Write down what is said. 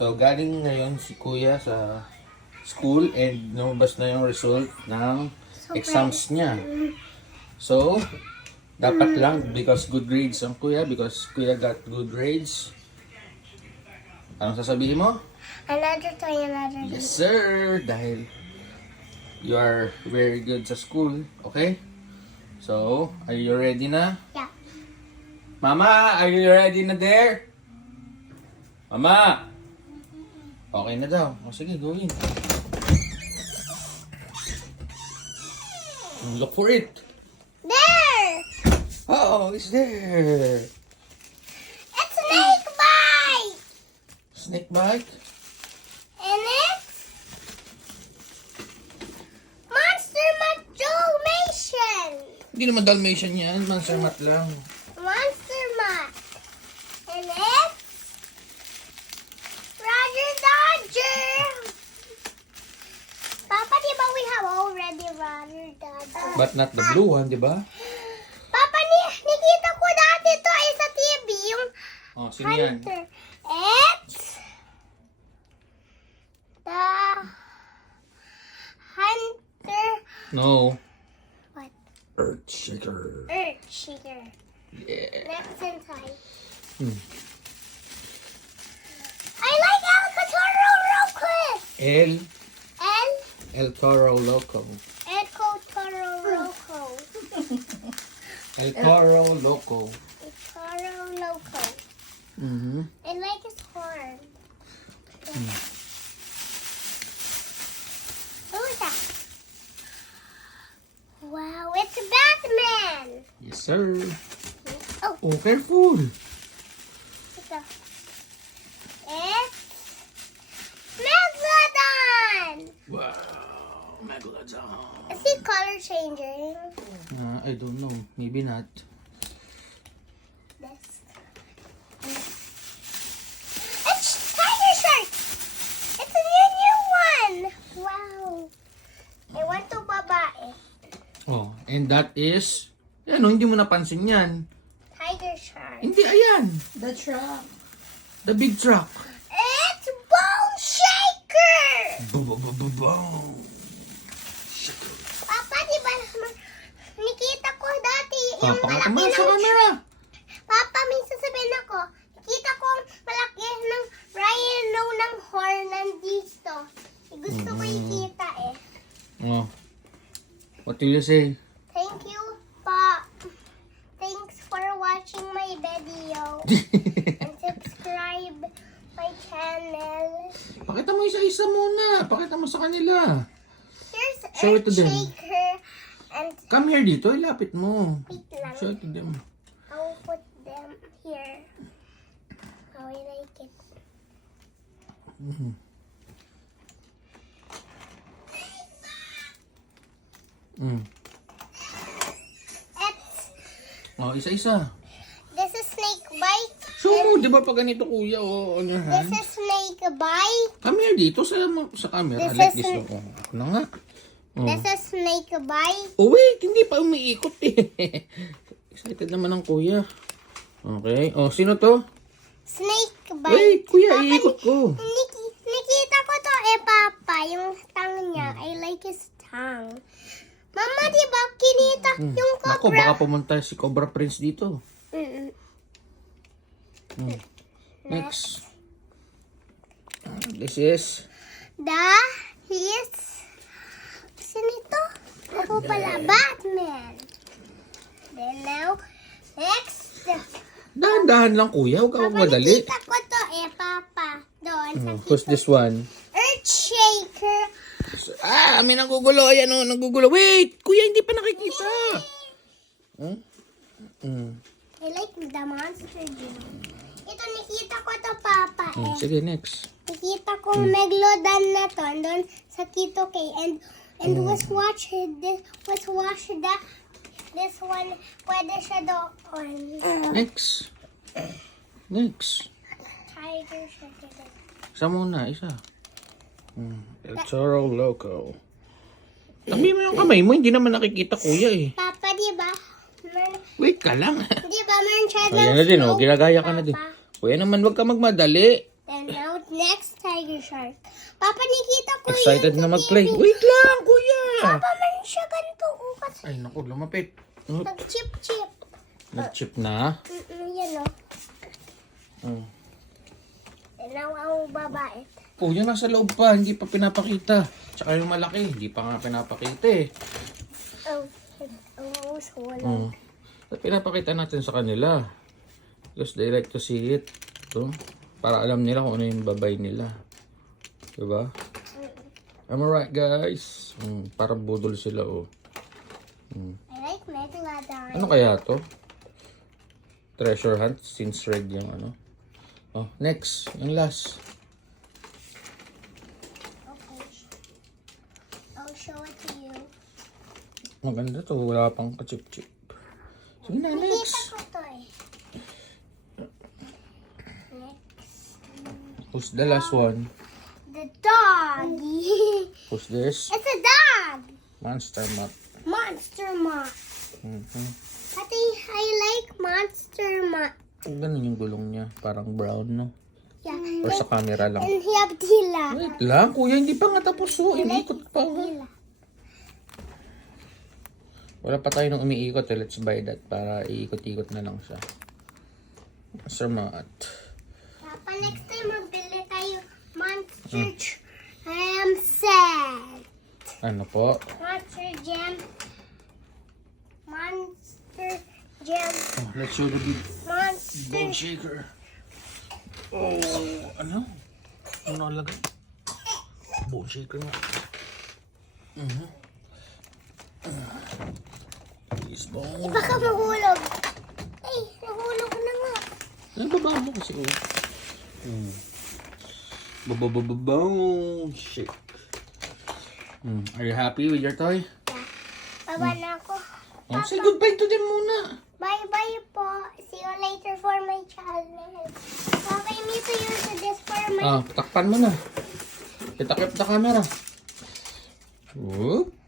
So, galing ngayon si Kuya sa school and lumabas na yung result ng exams niya. So, dapat lang because good grades ang Kuya, because Kuya got good grades. Anong sasabihin mo? Another toy, another toy. Yes, sir! Dahil you are very good sa school, okay? So, are you ready na? Yeah. Mama, are you ready na there? Mama! Okay na daw. O sige, go in. Look for it. There! Oh, it's there. It's snake bite! Snake bite. And it's Monster Mutt Dalmatian! Hindi naman Dalmatian yan. Monster Mat lang. Monster Mutt. And it's Roger Dodger! Papa, di ba we have already Roger Dodger? But not the blue one, di ba? Papa, nakita ko dati to ay sa TV, yung Oh, sino yan? Hunter. It's the Hunter. No. What? Earthshaker. Earthshaker. Yeah. Next inside. Hmm. I like Alcatoro Roco. El Toro Loco. Echo Toro Roco. El Toro Loco. Toro Loco. Mm-hmm. I like his horn. Who is that? Wow, it's Batman. Yes, sir. Oh, Oh, careful. ito. It's Megalodon. Wow. Megalodon. Is he color changing? I don't know. Maybe not. This. It's Tiger Shark. It's a new one. Wow. I want to babae. Oh, and that is... Ano, hindi mo napansin yan. Tiger Shark. Hindi, ayan. The truck. The big truck. It's Bone Shaker. Boom. Papa, di ba naman, nakita ko dati yung Pakita mo malaki sa ng... camera. Papa, may sasabihin ako. Nakita ko ang malaki ng rhino ng horn nandito. Gusto ko ikita eh. Oh. What do you say? Thank you, Pa. Thanks for watching my video. And subscribe my channel. Pakita mo isa-isa muna. Pakita mo sa kanila. Here's Show it to them. Earthshaker. And Come here dito. Ilapit mo. wait lang. Show it to them. I'll put them here. How I like it. Mm. It's, Oh, isa-isa. this is snake bite. Show mo. Di ba pag ganito kuya? Oh, on your This hand. is snake bite. Come here dito sa camera. This Like is- this. Oh, ako na nga. Oh. This is snake bite. Oh, wait. Hindi pa umiikot eh. Excited naman ang kuya. Okay. Oh, sino to? Snake bite. Wait, kuya. Papa, Iikot ko. Nakita ko to Papa. Yung tongue niya. I like his tongue. Mama, di ba kinita yung Ako, cobra? baka pumunta si Cobra Prince dito. Mm-mm. Next. This is... His... Sino ito? Ako pala, Batman. Then now, next. Dahan-dahan lang kuya. Huwag ka Papa, magmadali. nakita ko to Papa. Doon sa Who's this one? Earthshaker. May nagugulo. Ayan o, nagugulo. Wait! Kuya, hindi pa nakikita. I like the monster Jim. Ito, nakita ko to Papa Sige, next. Nakita ko Megalodon na to. Doon sa Kito K. And was watch that. This one, pwede siya doon. Next. Next. Tiger siya. Isa muna, isa. El Toro Loco. Tabi mo yung kamay mo. Hindi naman nakikita kuya eh. Papa, di ba? Wait ka lang. Di ba meron siya Ayan na din, oh. snow, Ginagaya ka na din. Papa? Kuya naman, wag ka magmadali. Then now, next tiger shark. Papa, nakita ko Excited yun na sa mag-play. TV. Wait lang, kuya! Papa, man siya ganito. Kasi Ay, naku, lumapit. Oh, nag-chip-chip. nag-chip na. Yan o. Oh. Now, ang babae. Oh, yun nasa loob pa. Hindi pa pinapakita. Tsaka yung malaki. Hindi pa nga pinapakita eh. Oh, wala. Oh. At pinapakita natin sa kanila. Because they like to see it. So, para alam nila kung ano yung babay nila. Diba? Am I right, guys? Parang budol sila, oh. I like Megalodon. Ano kaya to? Treasure hunt since red yung ano. Oh, next. Yung last. Okay. I'll show it to you. Maganda to. Wala pang kachip-chip. Sige na, Nakita next. ko to eh. Next. Who's the last one? The dog. Who's this? It's a dog. Monster Mutt. Monster Mutt. Pati, I like Monster Mutt. Ganun yung gulong niya. Parang brown, no? Yeah. Or sa camera lang. And he have tila. Wait lang, kuya. Hindi pa nga tapos. Oh, iniikot pa. Tila. Wala pa tayo nung umiikot. Eh. Let's buy that para iikot-ikot na lang siya. Monster Mutt. Papa, next time magbili tayo Monster Jam set. Ano po? Monster Jam. Monster Jam. Oh, let's show the big Monster. bone shaker. Oh, ano? Ano nakalagay? Bone shaker nga. Is bone. Baka mahulog. Ay, nahulog na nga. Ano baba mo kasi oh. Bone shake. Are you happy with your toy? Baba na ako. Oh, say goodbye to them muna. Bye-bye po. See you later for my channel. Papa, I need to use this for my... Ah, takpan mo na. Itakip the camera. Whoop.